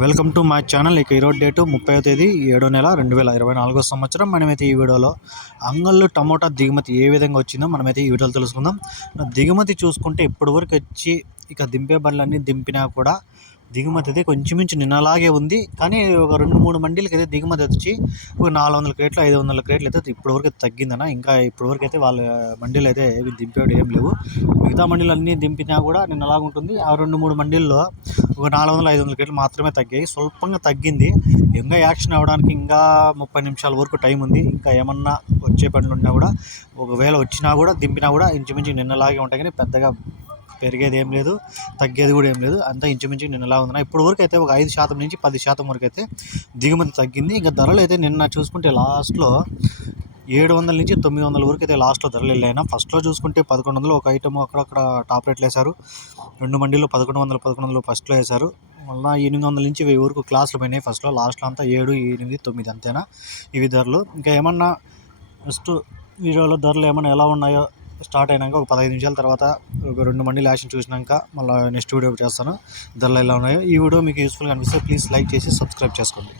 Welcome to my channel. ఇక ఈరోజు date ముప్పై తేదీ ఏడో నెల రెండు వేల ఇరవై నాలుగో సంవత్సరం. మనమైతే ఈ వీడియోలో అంగళ్ళు టమోటా దిగుమతి ఏ విధంగా వచ్చిందో మనమైతే ఈ వీడియోలో తెలుసుకుందాం. దిగుమతి చూసుకుంటే ఇప్పటివరకు వచ్చి ఇక దింపే బండ్లన్నీ దింపినా కూడా దిగుమతి అయితే కొంచెమించు నిన్నలాగే ఉంది. కానీ ఒక రెండు మూడు మండీలకి అయితే దిగుమతి వచ్చి ఒక నాలుగు వందల క్రేట్లు ఐదు వందల క్రేట్లు అయితే ఇప్పటివరకు తగ్గిందన్న. ఇంకా ఇప్పటివరకు అయితే వాళ్ళ మండీలు అయితే ఏవి దింపేవి ఏం లేవు. మిగతా మండీలు అన్నీ దింపినా కూడా నిన్నలాగా ఉంటుంది. ఆ రెండు మూడు మండీల్లో ఒక నాలుగు వందల ఐదు వందల క్రేట్లు మాత్రమే తగ్గాయి. స్వల్పంగా తగ్గింది. ఇంకా యాక్షన్ అవ్వడానికి ఇంకా ముప్పై నిమిషాల వరకు టైం ఉంది. ఇంకా ఏమన్నా వచ్చే పనులు ఉన్నా కూడా ఒకవేళ వచ్చినా కూడా దింపినా కూడా ఇంచుమించు నిన్నలాగే ఉంటాయి. కానీ పెద్దగా పెరిగేది ఏం లేదు తగ్గేది కూడా ఏం లేదు. అంతా ఇంచుమించు నిన్నలా ఉంది ఇప్పుడు వరకు అయితే ఒక ఐదు శాతం నుంచి పది శాతం వరకు అయితే దిగుమతి తగ్గింది. ఇంకా ధరలు అయితే నిన్న చూసుకుంటే లాస్ట్లో ఏడు వందల నుంచి తొమ్మిది వందల వరకు అయితే లాస్ట్లో ధరలు వెళ్ళాయినా ఫస్ట్లో చూసుకుంటే పదకొండు వందలు ఒక ఐటమ్ అక్కడక్కడ టాప్ రేట్లు వేశారు. రెండు మండీలు పదకొండు వందలు పదకొండు వందలు ఫస్ట్లో వేశారు. మళ్ళీ ఎనిమిది వందల నుంచి వెయ్యి వరకు క్లాసులు పోయినాయి ఫస్ట్లో. లాస్ట్లో అంతా ఏడు ఎనిమిది తొమ్మిది అంతేనా? ఇవి ధరలు. ఇంకా ఏమన్నా ఫస్ట్ వీడియోలో ధరలు ఏమైనా ఎలా ఉన్నాయో స్టార్ట్ అయినాక ఒక పదహైదు నిమిషాల తర్వాత ఒక రెండు మండీలు యాక్షన్ చూసినాక మళ్ళీ నెక్స్ట్ వీడియో చేస్తాను. ధరలు ఎలా ఉన్నాయో ఈ వీడియో మీకు యూస్ఫుల్గా అనిపిస్తే ప్లీజ్ లైక్ చేసి సబ్స్క్రైబ్ చేసుకోండి.